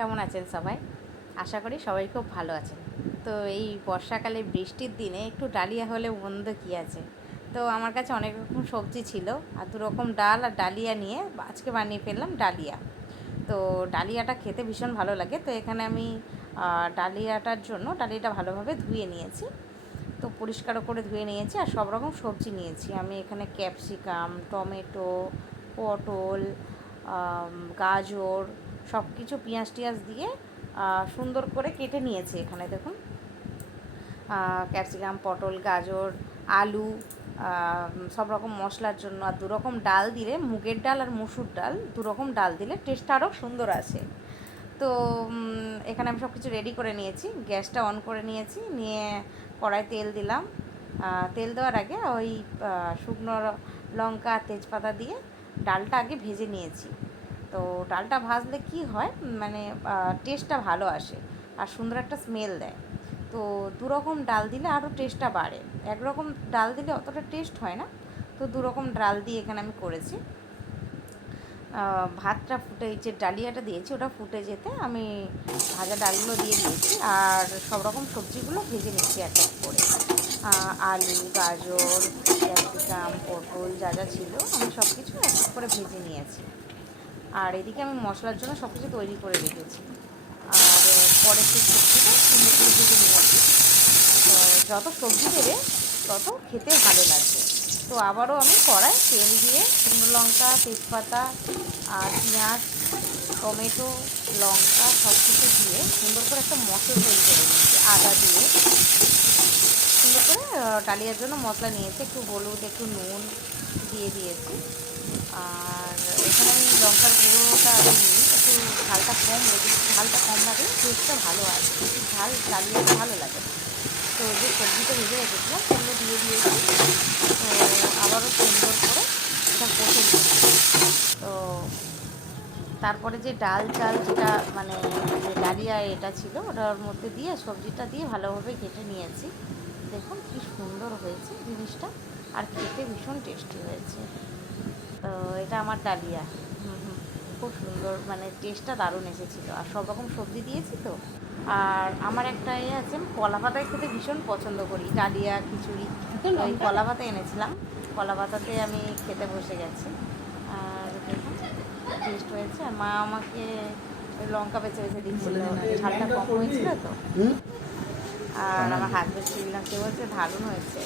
কেমন আছেন সবাই? আশা করি সবাই খুব ভালো আছেন। তো এই বর্ষাকালে বৃষ্টির দিনে একটু ডালিয়া হলে মন্দ কী আছে। তো আমার কাছে অনেক রকম সবজি ছিল আর 2 রকম ডাল আর ডালিয়া নিয়ে আজকে বানিয়ে ফেললাম ডালিয়া। তো ডালিয়াটা খেতে ভীষণ ভালো লাগে। তো এখানে আমি ডালিয়াটার জন্য ডালিয়াটা ভালোভাবে ধুয়ে নিয়েছি। তো পরিষ্কার করে ধুয়ে নিয়েছি আর সব রকম সবজি নিয়েছি। আমি এখানে ক্যাপসিকাম, টমেটো, পটল, গাজর সব কিছু পেঁয়াজ টিয়াজ দিয়ে সুন্দর করে কেটে নিয়েছি। এখানে দেখুন ক্যাপসিকাম, পটল, গাজর, আলু, সব রকম মশলার জন্য আর 2 রকম ডাল দিলে, মুগের ডাল আর মসুর ডাল 2 রকম ডাল দিলে টেস্টটা আরও সুন্দর আসে। তো এখানে আমি সব কিছু রেডি করে নিয়েছি, গ্যাসটা অন করে নিয়েছি, নিয়ে কড়াই তেল দিলাম। তেল দেওয়ার আগে ওই শুকনো লঙ্কা তেজপাতা দিয়ে ডালটা আগে ভেজে নিয়েছি। তো ডালটা ভাজলে কি হয়, মানে টেস্টটা ভালো আসে আর সুন্দর একটা স্মেল দেয়। তো 2 রকম ডাল দিলে আরও টেস্টটা বাড়ে, এক রকম ডাল দিলে অতটা টেস্ট হয় না। তো 2 রকম ডাল দিয়ে এখানে আমি করেছি। ভাতটা ফুটে, যে ডালিয়াটা দিয়েছি ওটা ফুটে যেতে আমি ভাজা ডালগুলো দিয়ে দিয়েছি আর সব রকম সবজিগুলো ভেজে নিচ্ছি এক এক করে। আলু, গাজর, ক্যাপসিকাম, পটল যা যা ছিল আমি সব কিছু এক এক করে ভেজে নিয়েছি। আর এদিকে আমি মশলার জন্য সব কিছু তৈরি করে রেখেছি। আর পরে সেই সবজিটা সুন্দর করে ভেজে নিয়েছি। তো যত সবজি দেবে তত খেতে ভালো লাগবে। তো আবারও আমি কড়াই তেল দিয়ে শুকনো লঙ্কা, তেজপাতা আর পেঁয়াজ, টমেটো, লঙ্কা সব কিছু দিয়ে সুন্দর করে একটা মশলা তৈরি করে নিয়েছি। আদা দিয়ে সুন্দর করে ডালিয়ার জন্য মশলা নিয়েছি, একটু হলুদ, একটু নুন দিয়ে দিয়েছি। আর এখানে আমি লঙ্কার গুঁড়োটা দিই, একটু ঝালটা কম রেখে, ঝালটা কম রাখলে টেস্টটা ভালো আসে, একটু ঝাল ডালিয়াটা ভালো লাগে। তো যে সবজিটা ভেজে রেখেছিলাম সেগুলো দিয়ে দিয়েছি। তো আবারও সুন্দর করে এটা কষে নিয়েছি। তো তারপরে যে ডাল চাল যেটা, মানে যে ডালিয়া এটা ছিল ওটার মধ্যে দিয়ে সবজিটা দিয়ে ভালোভাবে কেটে নিয়েছি। দেখুন কি সুন্দর হয়েছে জিনিসটা, আর খেতে ভীষণ টেস্টি হয়েছে। তো এটা আমার ডালিয়া। খুব সুন্দর, মানে টেস্টটা দারুণ এসেছিলো আর সব রকম সবজি দিয়েছি তো। আর আমার একটা আছে, কলা পাতায় খেতে ভীষণ পছন্দ করি, ডালিয়া খিচুড়ি। ওই কলা পাতা এনেছিলাম, কলা পাতাতে আমি খেতে বসে গেছি। আর দেখুন টেস্ট হয়েছে। আর মা আমাকে ওই লঙ্কা বেছে বেছে দিচ্ছিল, ঝালটা কম হয়েছিল তো। আর আমার হাজবেন্ড ছিলাম, সে বলছে দারুণ হয়েছে,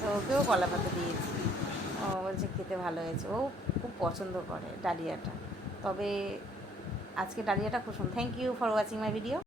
তো ওকেও কলা পাতা দিয়েছি। ও বলছে খেতে ভালো হয়েছে, ও খুব পছন্দ করে ডালিয়াটা। তবে আজকে ডালিয়াটা খুব সুন্দর। Thank you for watching my video.